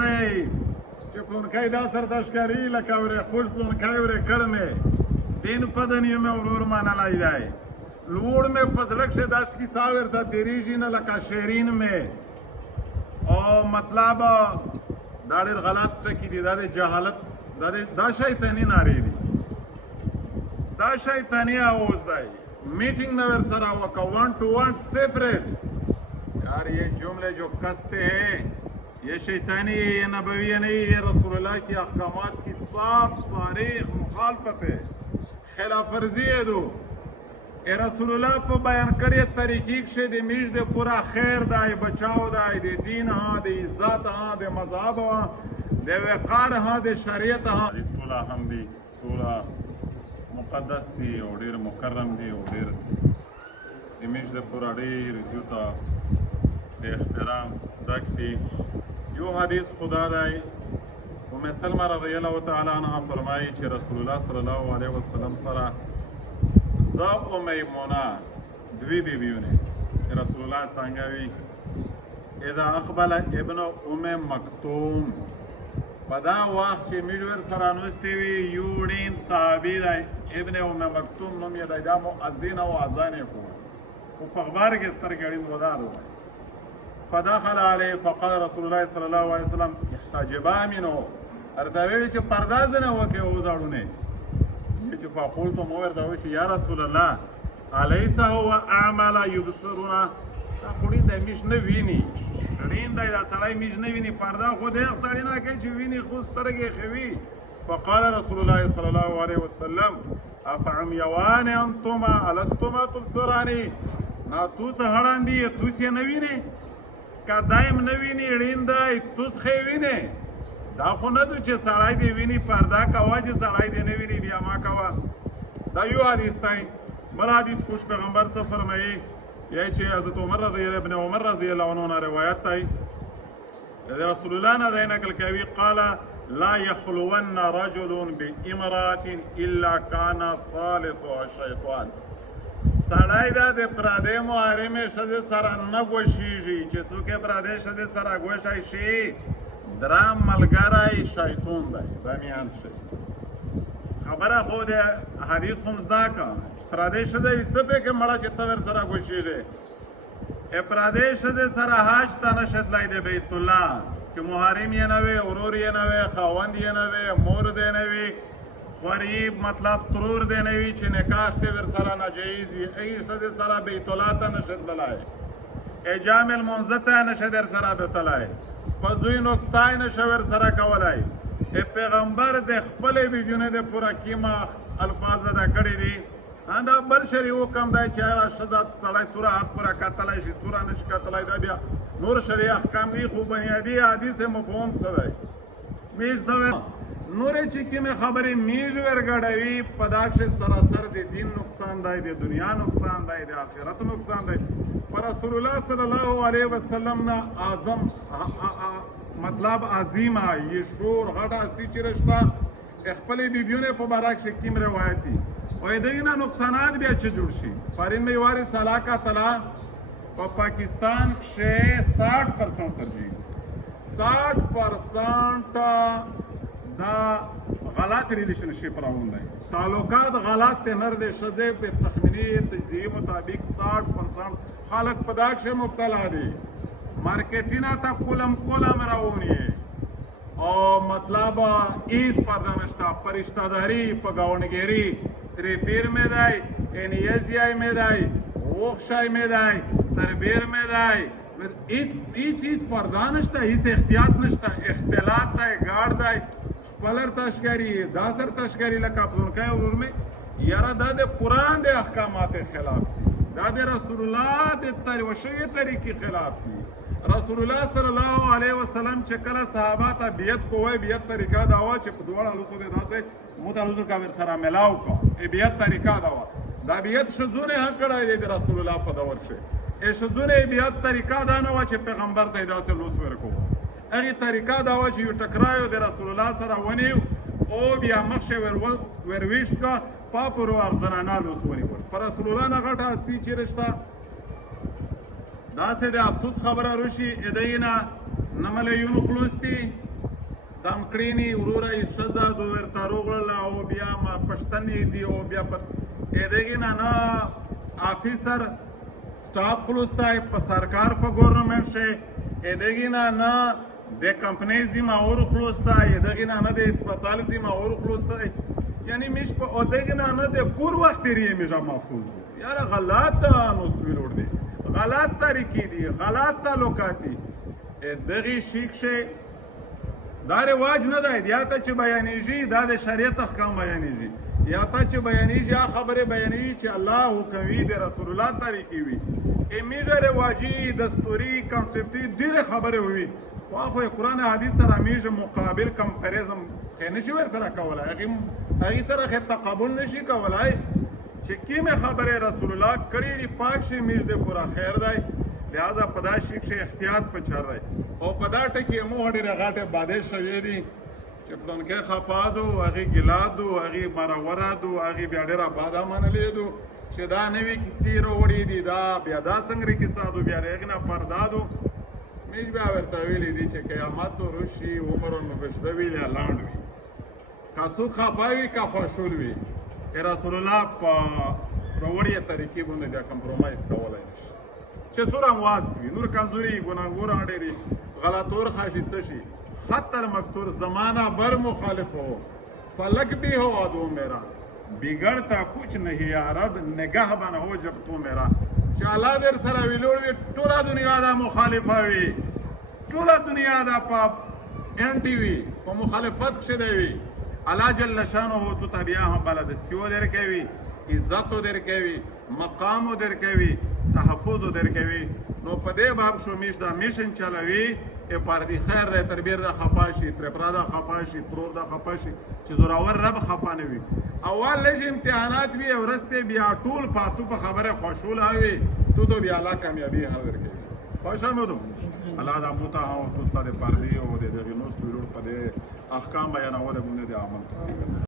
دی چې پلونکی دا سرته ښکاري لکه ورې خوش پلونکی ورې کړ مې دین پدن یې مې ورور منلی دی لوړ مې په زړه کښې داسې کیسه ورته تېرېږي نه لکه شیرین مې او مطلب دا ډېر غلط ټکي دي دا د جهالت دا شیطاني نارې دي دا شیطاني آواز دی मीटिंग न सरा वका 1 to 1 सेपरेट यार ये जुमले जो कसते हैं ये शैतानी है ये नबवी नहीं ये रसूलुल्लाह की अहकामात की साफ सारीख मुखालफत है खिलाफ वर्जी है दो ये रसूलुल्लाह को बयान करे तरीक़ी से दे मीज दे पूरा खैर दाए बचाव दाए दे दीन हाँ दे इज्जत हाँ दे मज़हब हाँ दे वक़ार हाँ दे शरीयत हाँ इसकोला हम दी तोला मुक़द्दस दी और ढेर मुकर्रम दी और ढेर इमेज दे पूरा ढेर जूता दे एहतराम तक दी यो हदीस खुदा दाई उम्मे सलमा रज़ियल्लाहु ताला अन्हा फरमाई कि रसूलुल्लाह सल्लल्लाहु अलैहि वसल्लम सरा ज़ा मैमुना द्वी बीवियों ने रसूलुल्लाह सांगावी इदा अक़बल इब्न उम्मे मक्तूम पदा वक्त چې میجور سره نوستې وي یو ډین صحابي دی ابن ام مکتوم نوم یې دی دا مؤذن او اذان یې کوه خو په اخبار کې سترګې ډېر وزار وایي فدخل علیه فقال رسول الله صلی الله علیه وسلم احتجبا منه ورته ویلي چې پرده ځنه وکړې وزاړونې چې فقلت مو ورته وویل چې یا رسول الله الیس هو اعمى لا یبصرنا دا خو ډېر دی میش نه ویني ړین دی دا سړی میج نه ویني پرده خو د هغه سړي نه کوي چې ویني خو سترګې ښوي فقال رسول الله صلی الله علیه وسلم افعمیوان انتما الستما تبصرانی نا توس هړان دي توس یې نه وینې که دایم نه ویني ړین دی توس ښې وینې دا خو نه ده چې سړی دې ویني پرده کوه چې سړی دې نه ویني بیا ما کوه دا یو حدیث دی بل حدیث خوش پیغمبر څه فرمایي یعنی چې حضرت ابن عمر رضی الله عنه روایت دی رسول الله نه دی نقل کوي قال لا يخلون رجل بامرأة الا كان ثالثها الشیطان سړی دا د پردې محرمې ښځې سره نه ګوښېږي چې څوک یې پردې ښځې سره ګوښی شي درام ملګری شیطان دی دا میان شي خبره خو د حدیث هم زده که پردې ښځه وي څه پکې مړه چې ته ورسره ګوښېږې پردې ښځې سره حج ته نشه تللی د بیت الله چې محرم یې نه وي ورور یې نه وي خاوند یې نه وي مور دې نه وي غریب مطلب ترور دې نه وي چې نکاح دې ورسره ناجایز وي هغې ښځې سره بیت الله ته نشه تللی جامع المنځه ته نشه درسره بتلی په زوی نکستا یې نشه ورسره کولی پیغمبر د خپلې بیبیونې د پوره کیمه الفاظ ادا کړي دي دا بل شرعي حکم دی چې هغه ښځه سړی توره حد پوره کتلی شي توره نه شي کتلی دا بیا نور شرعي احکام دي خو بنیادي حدیث مفهوم څه دی میږ څه نورې چې کومې خبرې میږ ورګډوي په دا کښې سراسر د دین نقصان دی د دنیا نقصان دی د آخرت نقصان دی په رسول الله صلی الله علیه وسلم نه اعظم مطلب عظیمه یہ شور غټه هستي چې رشته خپلې بیبیونې په باره کښې کوم روایت دي او د دې نه نقصانات بیا چې جوړ شي پرین مې وارې سلا کا تلا په پاکستان کښې 60% ترجیح 60% دا غلط ریلیشنشپ راون دی تعلقات غلط تنر د ښځې په تخمیني تجزیې مطابق 60% خلک په دا کښې مبتلا دي مارکیټینه ته کولم راونی او مطلب ایز پرده نشته په رشتهداري په ګاونډګیري ترې پیر مې دی انیزیای مې دی وخشای مې دی تربیر مې دی هیڅ پرده نشته هیڅ احتیاط نشته اختلاط دی ګاډ دی خپلر تشکري دا سر تشکري لکه پلونکی ورور مې یاره دا د قرآن د احکاماتو خلاف دا د رسول الله د وشوي طریقې خلاف دي رسول الله صلی الله علیه وسلم چې کله صحابه ته بیعت کوی بیعت طریقه دا وه چې په دواړه هلوڅو د داسې متحلوڅو کا ورسره ملاو کا بیعت طریقه دا وه دا بیعت ښځونې هم کړی دی د رسول الله په دور کښې ښځونې بیعت طریقه دا نه وه چې پیغمبر ته یې داسې لوس ورکوو هغې طریقه دا وه چې یو ټکرایو د رسول الله سره ونیو او بیا مخکې ورویشت کا پاپرو زنانه لوس ونیول په رسول الله نه غټه هستي چیرې شته داسې د افسوس خبره روشي ادهی نه نه ملیون خلوص دي دم کړینی وروره یې ښځه د ورته روغړله او بیا پښتنې دي او بیا دغې نه آفیسر स्टाफ खुलता है सरकार पर गवर्नमेंट से एदगी ना दे कंपनी जिमा और खुलता है एदगी ना दे अस्पताल जिमा और खुलता है यानी मिश पर एदगी ना दे पूर वक्त तेरी मिजा महफूज यार गलत मुस्तविल उड़ दे गलत तरीकी दी गलत तालुकाती एदगी शिक से दारे वाज न दा या ता च बयानीजी दा दे शरीयत अहकाम बयानीजी या ता च बयानीजी आ खबरे बयानीजी च अल्लाह हुकमी दे रसूल अल्लाह तरीकी हुई امیجه رواجی دستوری کنسپتی ډیر خبره وي خو قرآن حدیث سره امیجه مقابل کمپریزم خې نشي ور سره کولای هغه سره خې تقابل نشي کولای چې کیمه خبره رسول الله کړي دی پاک شي میج دې پورا خیر دی لہذا پدا شیک شي احتیاط په چر دی او پدا ټکی مو ډیر غاټه باندې شوی دی چې پلانکه خفادو هغه ګلادو هغه مرورادو هغه بیا ډیر آباد منلیدو چې دا نوې کیسې راوړې دي دا بیا دا څنګه کیسه دو بیا هغه نه پردادو مې بیا ورته ویلې دي چې قیامت ورشي عمر المبشر ویل لاند وي تاسو خپاوي کا فشول وي رسول الله په راوړې طریقې باندې دا کمپرمایز کولای نشي چې څوره واسط وي نور کمزوري ګناګور اړې غلطور خاصی څه شي حتی المکتور زمانہ بر مخالف ہو فلک بھی ہو ادو میرا बिगड़ता कुछ नहीं यारब निगाह बन हो जब तू मेरा चाला देर सरा विलोड़ वी टोला दुनिया दा मुखालिफा वी टोला दुनिया दा पाप एंटी वी को मुखालिफत छदे वी अला जल शान हो तो तबिया हम बलदस्तियो देर के वी इज्जत देर के वी मकाम देर के वी तहफ्फुज देर के वी नो पदे बाप शो मिश दा मिशन चलावी ए पारदी खैर दे तरबीर दा खफाशी त्रिपरादा खफाशी प्रोर दा खफाशी چې زوراور رب خفا نه وي اول لږ امتحانات وي او رسته بیا ټول پاتو په خبره خوشحال وي تو بیا الله کامیابی حاضر کوي خوش آمدو الله دا موتا او استاد پردی او د نو ستورو په احکام بیانول مونږ د عمل